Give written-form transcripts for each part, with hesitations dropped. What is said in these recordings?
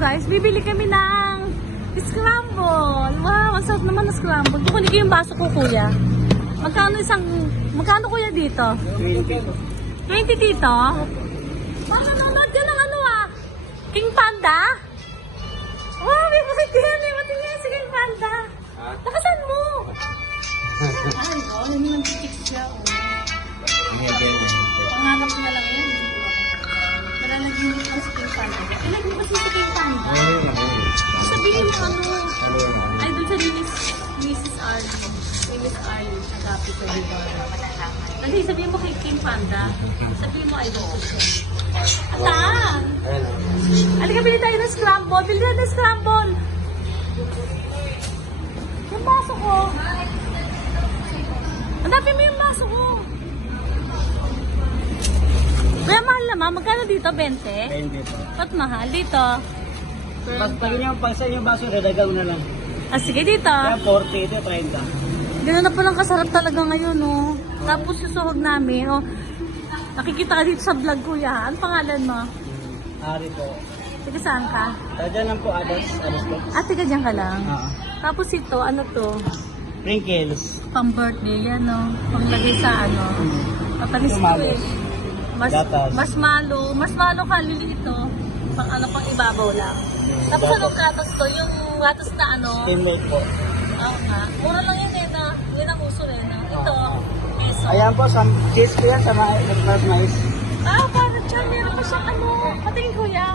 guys, bibili kami ng scramble. Wow, ang sarap naman ng scramble. Kukunin ko yung baso ko, kuya. Magkano kuya dito? 20 dito? Nanonood ka ng ano ah? King Panda? Wow, may pakitin. May matingin si King Panda. Nakasan mo? Ay, oh, yun yung chicks siya. Panganap niya lang yan. Malalagyan mo si King Panda. Ilag mo kasi si King Panda. Sabihin mo ano. Ay, doon sa Mrs. Arlie. Mrs. Arlie. Agapit ko dito. Kasi sabihin mo kay King Panda. Sabihin mo, idol ko siya. Ataan! Halika, bili tayo ng scramble. Bili tayo ng scramble. Yung baso ko. Hanapin mo yung baso ko. Kaya mahal naman. Magkano dito? 20? 20 po. Ba't mahal? Dito? Pag yung pagsa yung baso, dadagaw na lang. Ah, sige dito. Kaya 40, ito 30. Gano'n na po lang kasarap talaga ngayon, no? Tapos yung suhog namin, oh. Nakikita ka dito sa vlog, kuya. Ano pangalan mo? Ari po. Tiga saan ka? Tadya lang po, adas po. Ah, tiga dyan ka lang. Tapos ito, ano to? Wrinkles. Pang birthday yan, no? Panglagay sa ano. Patalis ko eh. Gatas. Marshmallow ka, lili ito. Pang ano, pang ibabaw lang. Tapos anong gatas to? Yung gatas na ano? Skinmate po. Oo nga. Mura lang yun eh, na. Yun ang uso eh, no? Ito, peso. Ayan po, cheese po yan sa mais. Ah, parang dyan, meron pa siyang ano. Patingin kuya.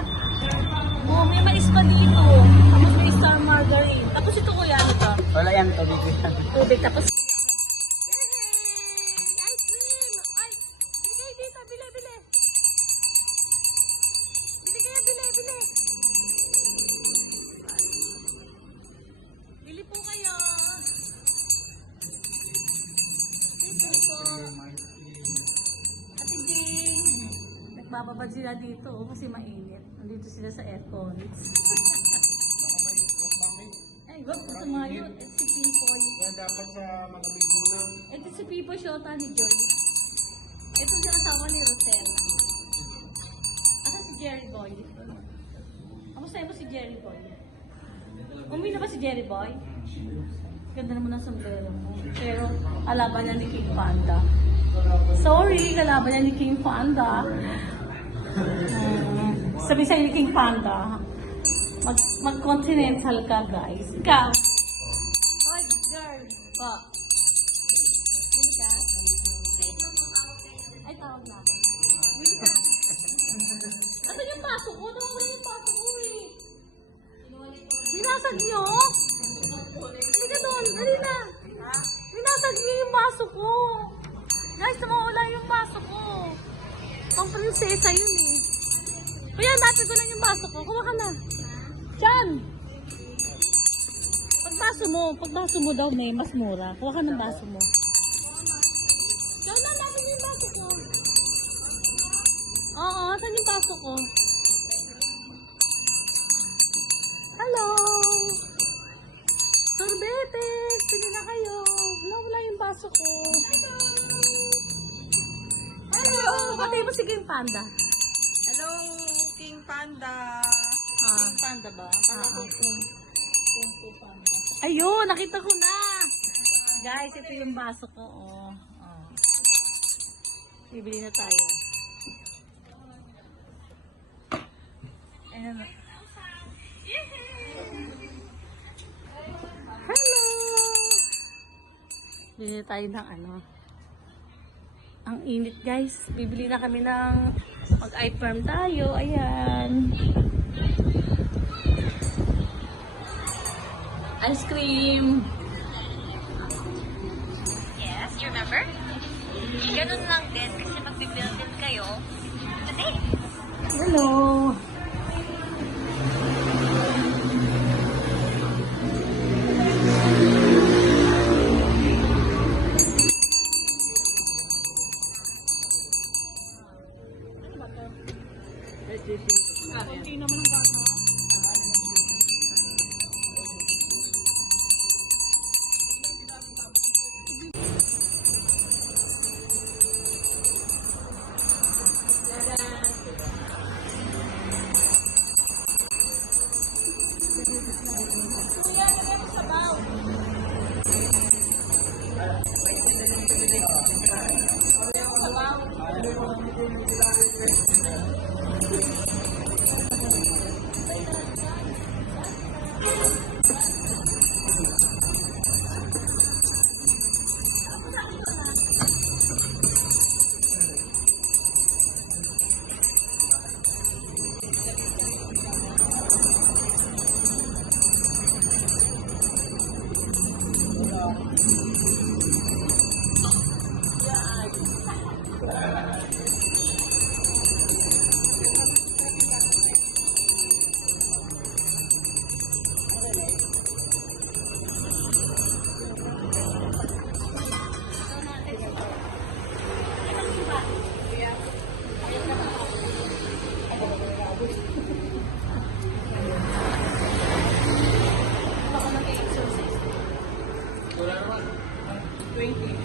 Oh, may mais pa dito. Tapos may star margarine. Tapos ito kuya, ano to? Wala yan, tubig yan. Tubig, tapos... Yay! Ice cream! Ay! Bili kayo dito, bili! Bili kayo, bili! Bili po kayo! Bili po! Ate Jing! Nagbababad sila dito kasi mainit. Nandito sila sa aircon. Ay, wag po sa mga yun. Ito si Pipoy. Yan dapat sa malamig muna. Ito si Pipoy, shota ni Joy. Ito si asawa ni Rosel. Asa si Jerry Boy? Kamusta mo si Jerry Boy? Umuwi na ba si Jerry Boy? Ganda naman ang sombrero mo. Pero kalaban niya ni King Panda. Sorry, kalaban niya ni King Panda. Sabi sa'yo ni King Panda, mag-continental ka, guys. Ikaw. Oy, girl. Ba? Hindi ka? Ay, tawag na ako. Hindi ka? Ano yung paso ko? Nawala yung paso ko eh. Binasag niyo? Hindi ka doon. Dali na. Binasag niyo yung baso ko. Guys, nawala yung baso ko. Pang prinsesa yun eh. Kuya, dati ko lang yung baso ko. Kuha ka na. Diyan! Pag baso mo daw may mas mura. Kuha ka ng baso mo. Diyan na, dati yung baso ko. Oo, saan yung baso ko? Hello! Sorbetes! Pili na kayo. Wala yung baso ko. Hello! Pati mo si King Panda. Hello, King Panda. King Panda ba? Kung po Panda. Ayun, nakita ko na. Guys, ito yung baso ko. Oh. Bibili na tayo. Ayan na. Hello! Bibili tayo ng ano. Ang init guys. Bibili na kami ng mag-i-firm tayo. Ayan. Ice cream. Yes, you remember? Ganun lang din kasi magbibuild din kayo. Kasi, Hello. Kunti naman ang bata. 20.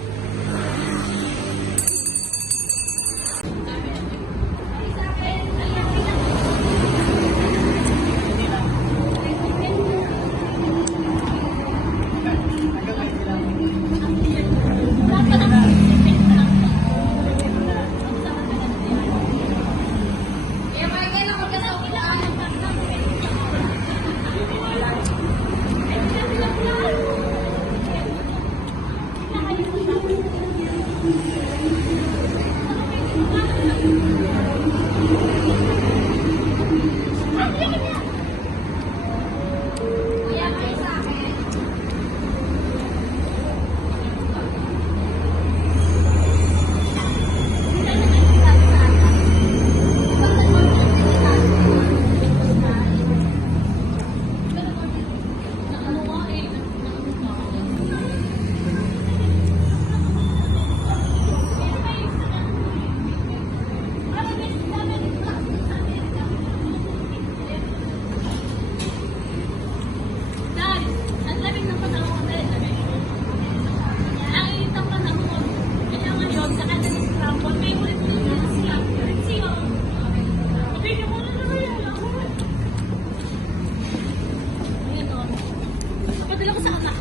Padala ko sa anak.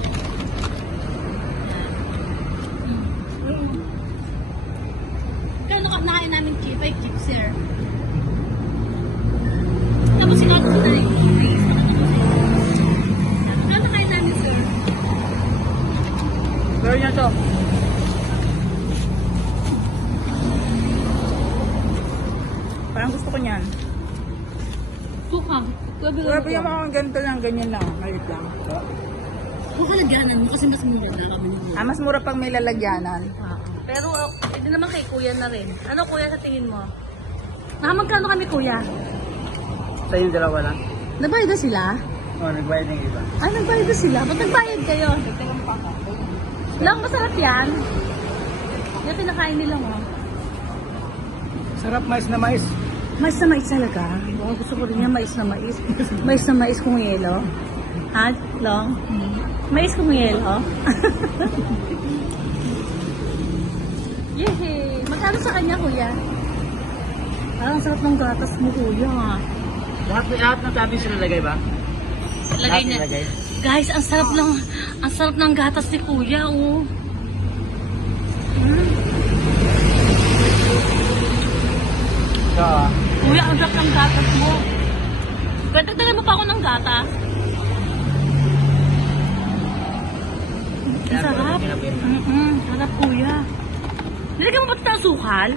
Kaya nakain namin chip, ay chip, sir. Tapos ikaw ito na rin. Kaya nakain namin, sir. Pero niya to. Parang gusto ko niyan. Sukang. Wala pa yung mga ganito lang, ganyan lang. Malit lang. Kung kalagyanan mo kasi mas mura na kami ng Ah, mas mura pag may lalagyanan. Pero hindi naman kay kuya na rin. Ano kuya sa tingin mo? Nakamagkano kami kuya? Sa yung dalawa lang. Nagbayad na sila? O, nagbayad ng iba. Ay, nagbayad na sila. Ba't nagbayad kayo? Lang, masarap yan. Yung pinakain nila mo. Sarap mais na mais. Mais na mais talaga. Oh, gusto ko rin yan, mais na mais. Mais na mais kung yelo. Ha? Long? Mais kung yelo. Yehey! Magkano sa kanya, kuya? Parang sarap ng gatas mo, kuya. Lahat ng tabi sinalagay ba? Lagay niya. Nilagay. Guys, ang sarap ng gatas ni kuya, oh. So, Kuya, ang sarap ng gatas mo. Pwede dagdagan mo pa ako ng gatas. Ang sarap. Sarap, kuya. Nilagyan mo ba ito ng sukal?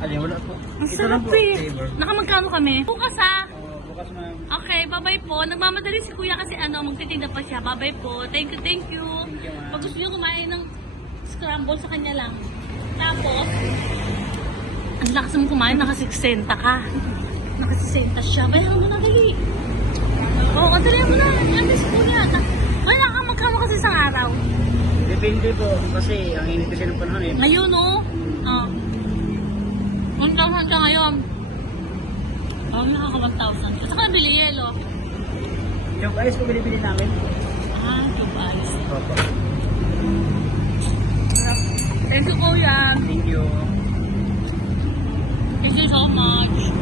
alin, wala po. Ang Ito sarap lang po, eh. flavor. Nakamagkano kami? Bukas ah. Bukas na. Okay, bye-bye po. Nagmamadali si kuya kasi magtitinda pa siya. Bye-bye po. Thank you, thank you. Pag gusto niyo kumain ng scramble sa kanya lang. Tapos, ang lakas mo kumain, naka-60 ka. Naka-60 siya. Bayaran mo na, dali. Oo, dali mo na. Yan si kuya. Wala ka magkano kasi isang araw. Depende po, kasi ang init kasi ng panahon eh. Ngayon, oh. 1,000 ka ngayon. Nakaka-1,000. Kasi ka nabili yelo. Yung ice po binibili namin. Tube ice. Opo. Thank you, kuya. Thank you. Thank you so much.